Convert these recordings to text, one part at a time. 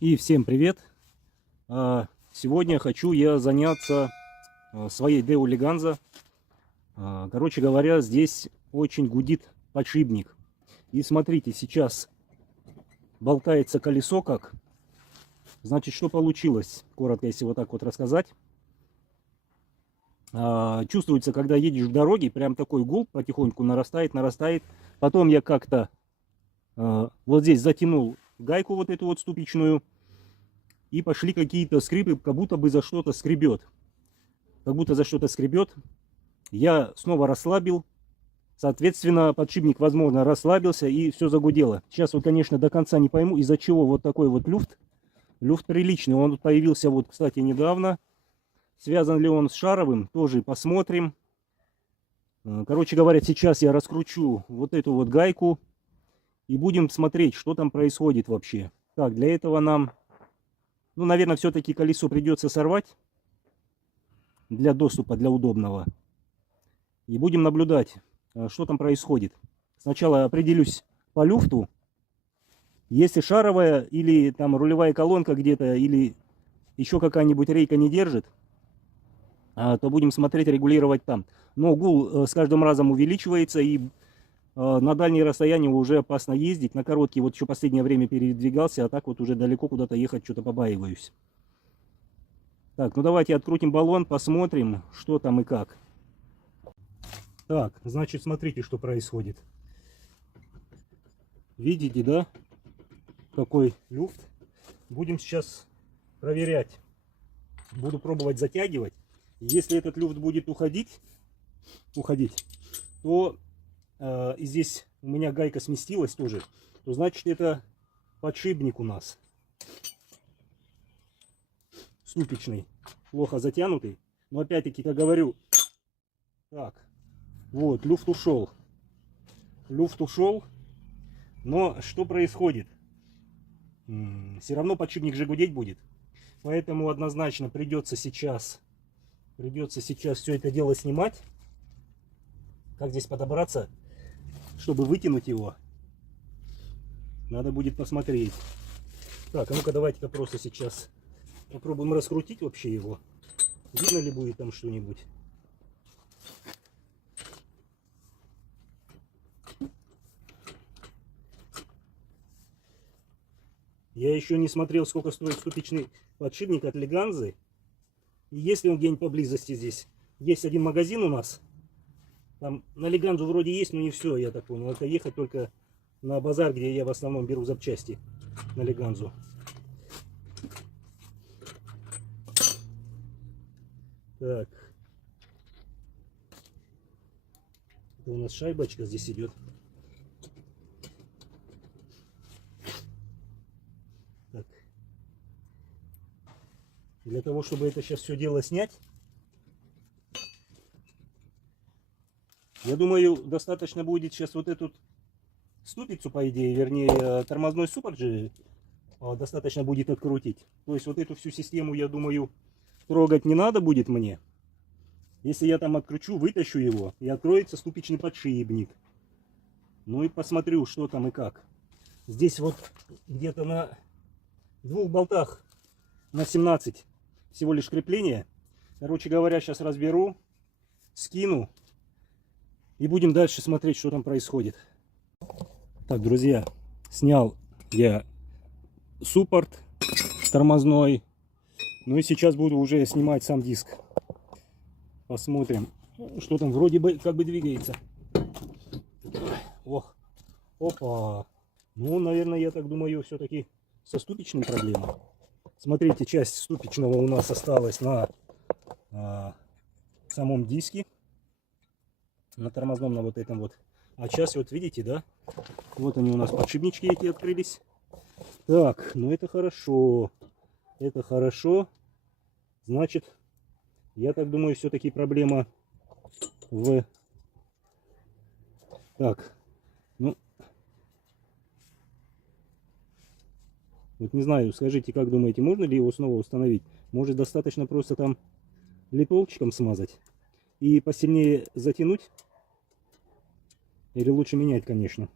И всем привет! Сегодня хочу я заняться своей Deo Leganza. Короче говоря, здесь очень гудит подшипник. И смотрите, сейчас болтается колесо как. Значит, что получилось? Коротко, если вот так вот рассказать. Чувствуется, когда едешь в дороге, прям такой гул потихоньку нарастает. Потом я как-то вот здесь затянул гайку вот эту вот ступичную. И пошли какие-то скрипы, как будто бы за что-то скребет. Я снова расслабил. Соответственно, подшипник, возможно, расслабился и все загудело. Сейчас вот, конечно, до конца не пойму, из-за чего вот такой вот люфт. Люфт приличный. Он появился вот, кстати, недавно. Связан ли он с шаровым, тоже посмотрим. Короче говоря, сейчас я раскручу вот эту вот гайку. И будем смотреть, что там происходит вообще. Так, для этого нам... Ну, наверное, все-таки колесо придется сорвать для доступа, для удобного. И будем наблюдать, что там происходит. Сначала определюсь по люфту. Если шаровая или там рулевая колонка где-то, или еще какая-нибудь рейка не держит, то будем смотреть, регулировать там. Но гул с каждым разом увеличивается, и на дальние расстояния уже опасно ездить. На короткие вот еще последнее время передвигался, а так вот уже далеко куда-то ехать что-то побаиваюсь. Так, ну давайте открутим баллон, посмотрим, что там и как. Так, значит, смотрите, что происходит. Видите, да? Какой люфт. Будем сейчас проверять. Буду пробовать затягивать. Если этот люфт будет уходить, то и здесь у меня гайка сместилась тоже, то значит это подшипник у нас. Ступичный, плохо затянутый. Но опять-таки, как говорю, так, вот, люфт ушел. Люфт ушел. Но что происходит? Все равно подшипник же гудеть будет. Поэтому однозначно придется сейчас все это дело снимать. Как здесь подобраться, чтобы вытянуть его? Надо будет посмотреть. Так, а ну-ка давайте-ка просто сейчас попробуем раскрутить вообще его. Видно ли будет там что-нибудь? Я еще не смотрел, сколько стоит ступичный подшипник от Leganza. И есть ли он где-нибудь поблизости здесь? Есть один магазин у нас. Там на Leganza вроде есть, но не все, я так понял. Это ехать только на базар, где я в основном беру запчасти на Leganza. Так. Это у нас шайбочка здесь идет. Так. Для того, чтобы это сейчас все дело снять, я думаю, достаточно будет сейчас вот эту ступицу, по идее, вернее, тормозной суппорт же достаточно будет открутить. То есть вот эту всю систему, я думаю, трогать не надо будет мне. Если я там откручу, вытащу его, и откроется ступичный подшипник. Ну и посмотрю, что там и как. Здесь вот где-то на двух болтах на 17 всего лишь крепление. Короче говоря, сейчас разберу, скину и будем дальше смотреть, что там происходит. Так, друзья, снял я суппорт тормозной. Ну и сейчас буду уже снимать сам диск. Посмотрим, что там вроде бы как бы двигается. Ох, опа. Ну, наверное, я так думаю, все-таки со ступичным проблема. Смотрите, часть ступичного у нас осталась на самом диске. На тормозном, на вот этом вот. А сейчас вот видите, да? Вот они у нас подшипнички эти открылись. Так, ну это хорошо. Это хорошо. Значит, я так думаю, все-таки проблема в... Так, ну... Вот не знаю, скажите, как думаете, можно ли его снова установить? Может, достаточно просто там литолчиком смазать и посильнее затянуть? Или лучше менять, конечно.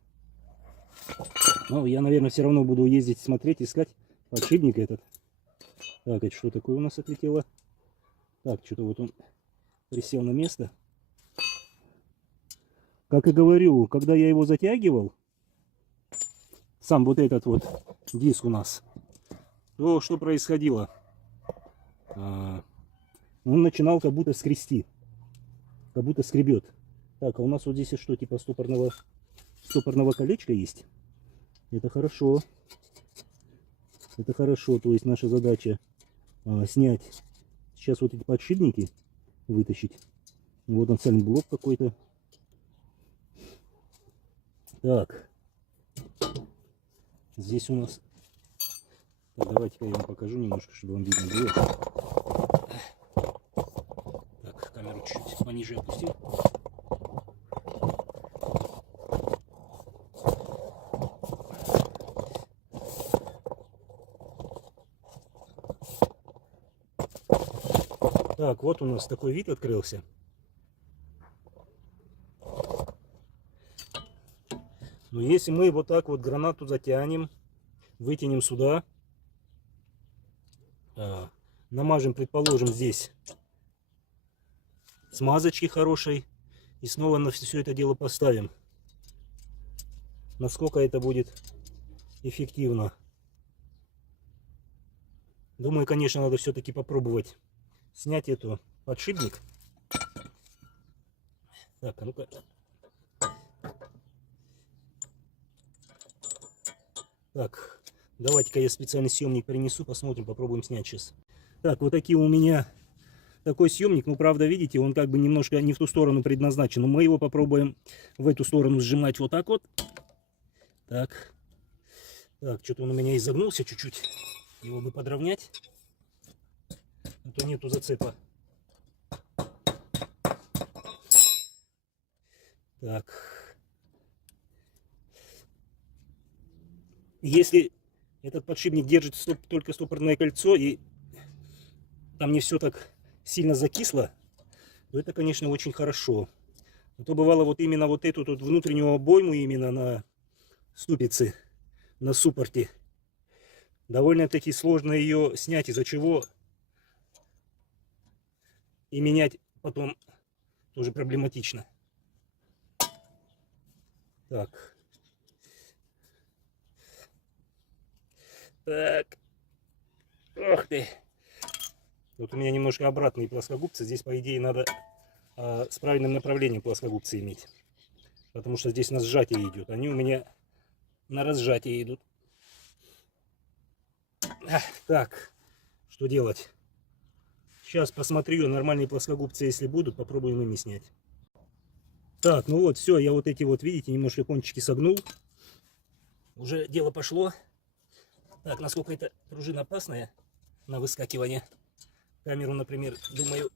Но я, наверное, все равно буду ездить, смотреть, искать, подшипник этот. Так, это что такое у нас отлетело? Так, что-то вот он присел на место. Как и говорю, когда я его затягивал, сам вот этот вот диск у нас, то что происходило? Он начинал как будто скрести, как будто скребет. Так, а у нас вот здесь что, типа стопорного колечка есть? Это хорошо. Это хорошо, то есть наша задача снять сейчас вот эти подшипники, вытащить. Вот он, цельный блок какой-то. Так, здесь у нас... Так, давайте-ка я вам покажу немножко, чтобы вам видно было. Так, камеру чуть-чуть пониже опустил. Так, вот у нас такой вид открылся. Но если мы вот так вот гранату затянем, вытянем сюда, намажем, предположим, здесь смазочки хорошей и снова на все это дело поставим, насколько это будет эффективно. Думаю, конечно, надо все-таки попробовать снять эту подшипник. Так, а ну-ка. Так, давайте-ка я специальный съемник принесу, посмотрим, попробуем снять сейчас. Так, вот такие у меня такой съемник. Ну, правда, видите, он как бы немножко не в ту сторону предназначен. Но мы его попробуем в эту сторону сжимать вот так вот. Так. Так, что-то он у меня изогнулся чуть-чуть. Его бы подровнять. А то нету зацепа. Так. Если этот подшипник держит только стопорное кольцо и там не все так сильно закисло, то это, конечно, очень хорошо. А то бывало вот именно вот эту тут внутреннюю обойму именно на ступице, на суппорте, довольно-таки сложно ее снять, из-за чего и менять потом тоже проблематично. Так. Так. Ох ты. Вот у меня немножко обратные плоскогубцы. Здесь, по идее, надо с правильным направлением плоскогубцы иметь. Потому что здесь на сжатие идет. Они у меня на разжатие идут. Так, что делать? Сейчас посмотрю, нормальные плоскогубцы, если будут, попробуем ими снять. Так, ну вот, все, я вот эти вот, видите, немножко кончики согнул. Уже дело пошло. Так, насколько эта пружина опасная на выскакивание. Камеру, например, думаю,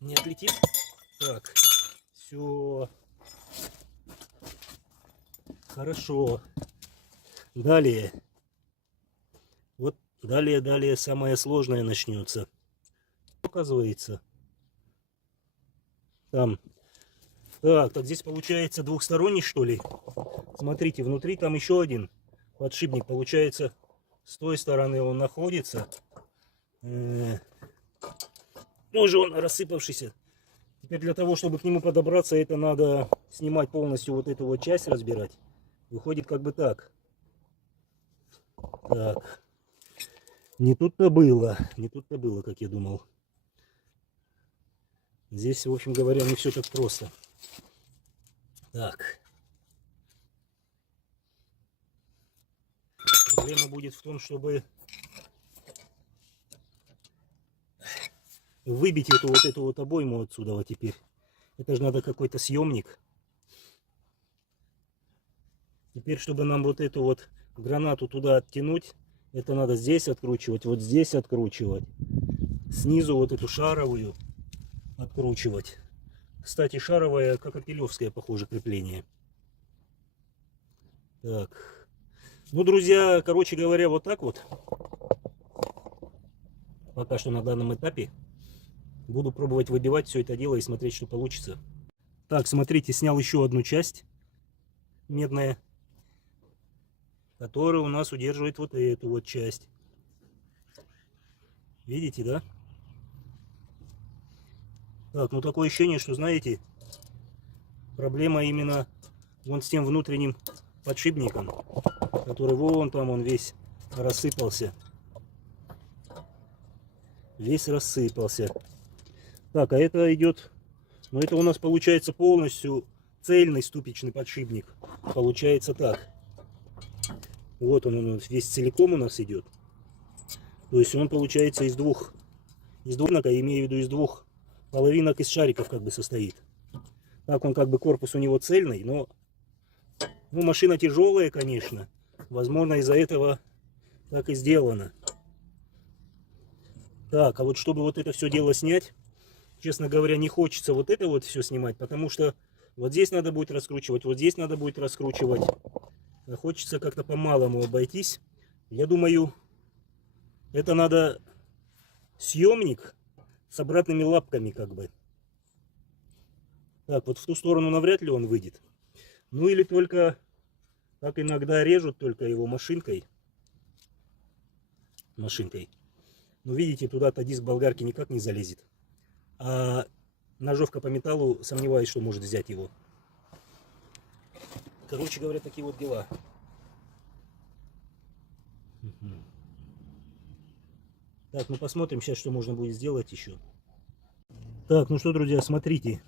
не отлетит. Так, все. Хорошо. Далее. Вот далее самое сложное начнется. Оказывается. Там. Так, здесь получается двухсторонний, что ли? Смотрите, внутри там еще один подшипник. Получается, с той стороны он находится. Тоже он рассыпавшийся. Теперь для того, чтобы к нему подобраться, это надо снимать полностью вот эту вот часть, разбирать. Выходит как бы так. Так. Не тут-то было. Не тут-то было, как я думал. Здесь, в общем говоря, не все так просто. Так. Проблема будет в том, чтобы выбить эту вот обойму отсюда вот теперь. Это же надо какой-то съемник. Теперь, чтобы нам вот эту вот гранату туда оттянуть, это надо здесь откручивать, вот здесь откручивать. Снизу вот эту шаровую откручивать. Кстати, шаровая, как апелевское, похоже, крепление. Так. Ну, друзья, короче говоря, вот так вот. Пока что на данном этапе. Буду пробовать выбивать все это дело и смотреть, что получится. Так, смотрите, снял еще одну часть медная, которая у нас удерживает вот эту вот часть. Видите, да? Так, ну такое ощущение, что, знаете, проблема именно вон с тем внутренним подшипником, который вон там он весь рассыпался. Весь рассыпался. Так, а это идет, ну это у нас получается полностью цельный ступичный подшипник. Получается так. Вот он весь целиком у нас идет. То есть он получается из двух, я имею в виду из двух половинок, из шариков как бы состоит. Так он как бы корпус у него цельный, но ну, машина тяжелая, конечно. Возможно, из-за этого так и сделано. Так, а вот чтобы вот это все дело снять, честно говоря, не хочется вот это вот все снимать, потому что вот здесь надо будет раскручивать, вот здесь надо будет раскручивать. А хочется как-то по-малому обойтись. Я думаю, это надо съемник с обратными лапками как бы. Так, вот в ту сторону навряд ли он выйдет. Ну или только, как иногда режут только его машинкой. Ну видите, туда-то диск болгарки никак не залезет. А ножовка по металлу, сомневаюсь, что может взять его. Короче говоря, такие вот дела. Так, ну посмотрим сейчас, что можно будет сделать еще. Так, ну что, друзья, смотрите.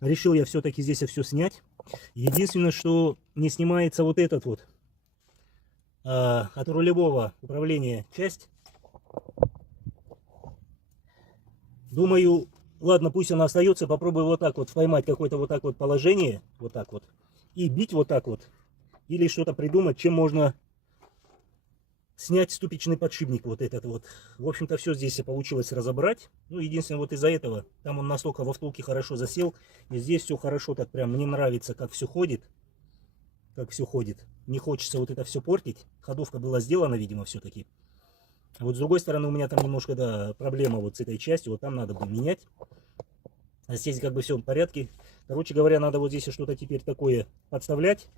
Решил я все-таки здесь все снять. Единственное, что не снимается вот этот вот от рулевого управления часть. Думаю, ладно, пусть она остается. Попробую вот так вот поймать какое-то вот так вот положение. Вот так вот. И бить вот так вот. Или что-то придумать, чем можно снять ступичный подшипник вот этот вот. В общем-то, все здесь получилось разобрать. Ну, единственное, вот из-за этого, там он настолько во втулке хорошо засел. И здесь все хорошо, так прям мне нравится, как все ходит. Не хочется вот это все портить. Ходовка была сделана, видимо, все-таки. А вот с другой стороны, у меня там немножко, да, проблема вот с этой частью. Вот там надо бы менять. А здесь как бы все в порядке. Короче говоря, надо вот здесь что-то теперь такое подставлять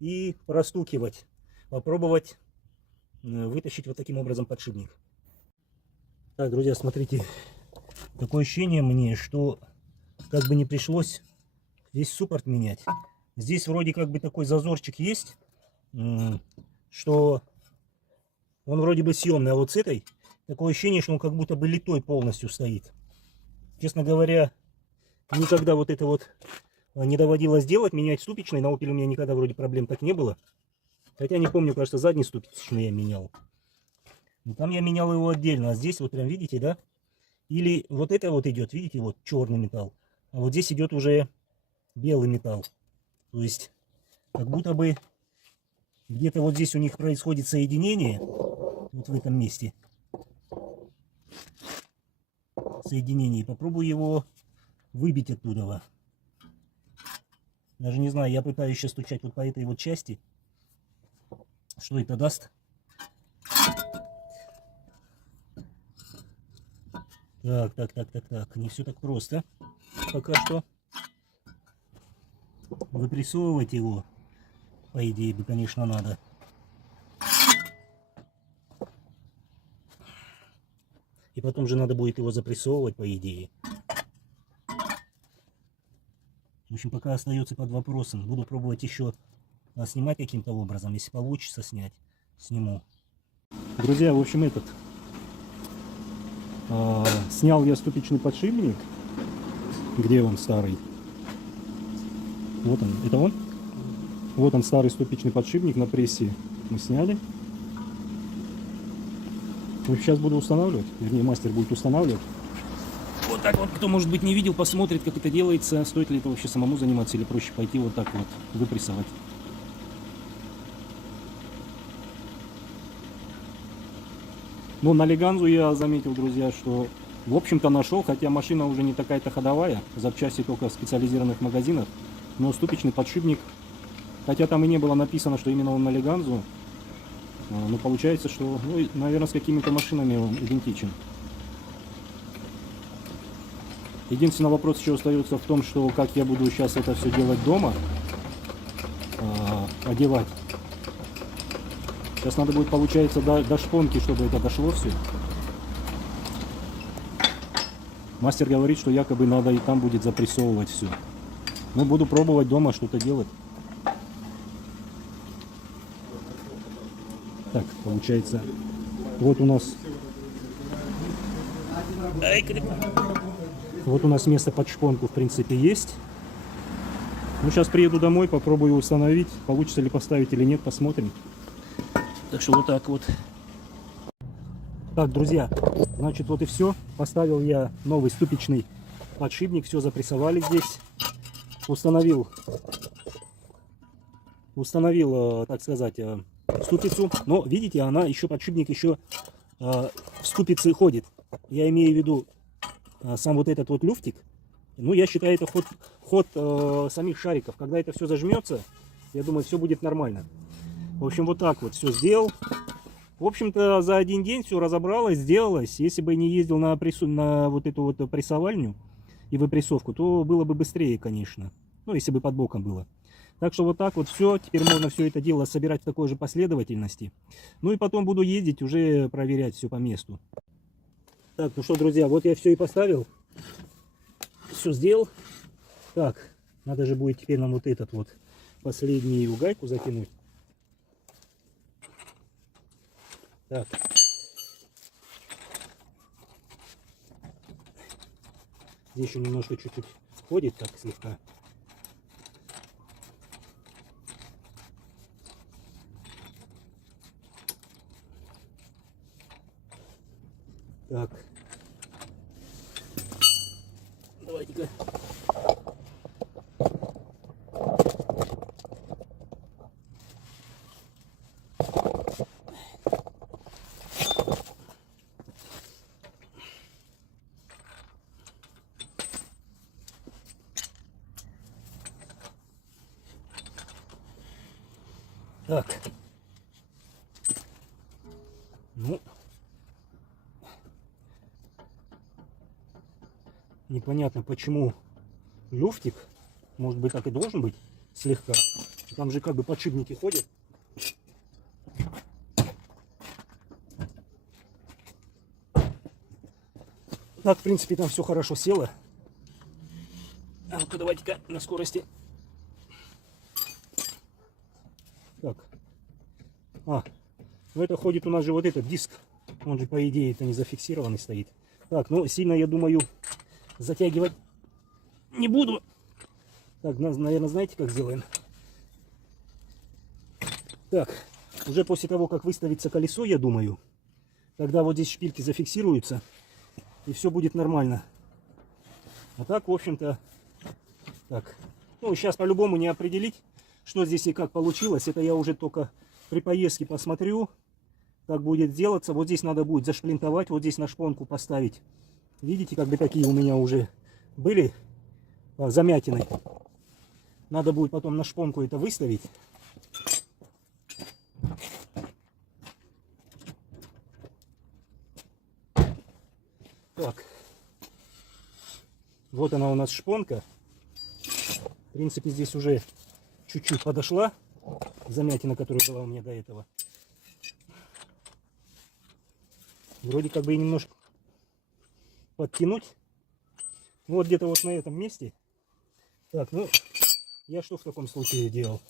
и простукивать. Попробовать вытащить вот таким образом подшипник. Так, друзья, смотрите. Такое ощущение мне, что как бы не пришлось весь суппорт менять. Здесь вроде как бы такой зазорчик есть, что он вроде бы съемный, а вот с этой такое ощущение, что он как будто бы литой полностью стоит. Честно говоря, никогда вот это вот не доводилось делать, менять ступичный. На Opel у меня никогда вроде проблем так не было. Хотя не помню, кажется, задний ступичный я менял. Но там я менял его отдельно. А здесь вот прям видите, да? Или вот это вот идет, видите, вот черный металл. А вот здесь идет уже белый металл. То есть, как будто бы где-то вот здесь у них происходит соединение. Вот в этом месте. Соединение. Попробую его выбить оттуда. Даже не знаю, я пытаюсь сейчас стучать вот по этой вот части. Что это даст? Так. Не все так просто. Пока что. Выпрессовывать его, по идее, бы, конечно, надо. И потом же надо будет его запрессовывать, по идее. В общем, пока остается под вопросом. Буду пробовать еще снимать каким-то образом. Если получится снять, сниму. Друзья, в общем, снял я ступичный подшипник. Где он старый? Вот он. Это он? Вот он, старый ступичный подшипник на прессе. Мы сняли. Сейчас буду устанавливать. Вернее, мастер будет устанавливать. Вот так вот, кто, может быть, не видел, посмотрит, как это делается. Стоит ли это вообще самому заниматься или проще пойти вот так вот выпрессовать. Ну, на Леганзу я заметил, друзья, что, в общем-то, нашел, хотя машина уже не такая-то ходовая, запчасти только в специализированных магазинах, но ступичный подшипник, хотя там и не было написано, что именно он на Леганзу, но получается, что, ну, наверное, с какими-то машинами он идентичен. Единственный вопрос еще остается в том, что как я буду сейчас это все делать дома, одевать. Сейчас надо будет, получается, до шпонки, чтобы это дошло все. Мастер говорит, что якобы надо и там будет запрессовывать все. Ну, буду пробовать дома что-то делать. Так, получается, вот у нас... Вот у нас место под шпонку, в принципе, есть. Ну, сейчас приеду домой, попробую установить. Получится ли поставить или нет, посмотрим. Так что вот так вот. Так, друзья, значит, вот и все. Поставил я новый ступичный подшипник. Все запрессовали здесь. Установил, так сказать, ступицу. Но, видите, она еще, подшипник еще в ступице ходит. Я имею в виду сам вот этот вот люфтик. Ну, я считаю, это ход самих шариков. Когда это все зажмется, я думаю, все будет нормально. В общем, вот так вот все сделал. В общем-то, за один день все разобралось, сделалось. Если бы не ездил на вот эту вот прессовальню и выпрессовку, то было бы быстрее, конечно. Ну, если бы под боком было. Так что вот так вот все. Теперь можно все это дело собирать в такой же последовательности. Ну и потом буду ездить, уже проверять все по месту. Так, ну что, друзья, вот я все и поставил. Все сделал. Так, надо же будет теперь нам вот этот вот последнюю гайку закинуть. Так. Здесь еще немножко чуть-чуть ходит так слегка. Так. Давайте-ка. Так. Ну. Непонятно, почему люфтик, может быть, так и должен быть слегка. Там же как бы подшипники ходят. Так, в принципе, там все хорошо село. А ну-ка, давайте-ка на скорости. Так. Ну это ходит у нас же вот этот диск. Он же, по идее, это не зафиксированный стоит. Так, ну сильно, я думаю, затягивать не буду. Так, наверное, знаете, как сделаем? Так, уже после того, как выставится колесо, я думаю, тогда вот здесь шпильки зафиксируются, и все будет нормально. А так, в общем-то, так. Ну, сейчас по-любому не определить, что здесь и как получилось. Это я уже только при поездке посмотрю, как будет делаться. Вот здесь надо будет зашплинтовать, вот здесь на шпонку поставить. Видите, как бы такие у меня уже были замятины. Надо будет потом на шпонку это выставить. Так. Вот она у нас шпонка. В принципе, здесь уже чуть-чуть подошла замятина, которая была у меня до этого. Вроде как бы и немножко подтянуть. Вот где-то вот на этом месте. Так, ну, я что в таком случае делал?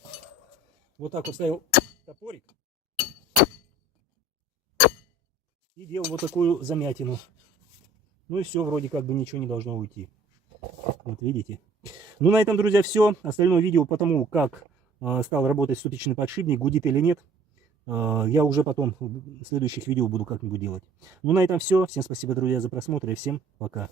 Вот так вот ставил топорик и делал вот такую замятину. Ну и все, вроде как бы ничего не должно уйти. Вот видите. Ну на этом, друзья, все. Остальное видео по тому, как стал работать ступичный подшипник, гудит или нет, я уже потом в следующих видео буду как-нибудь делать. Ну на этом все. Всем спасибо, друзья, за просмотр и всем пока.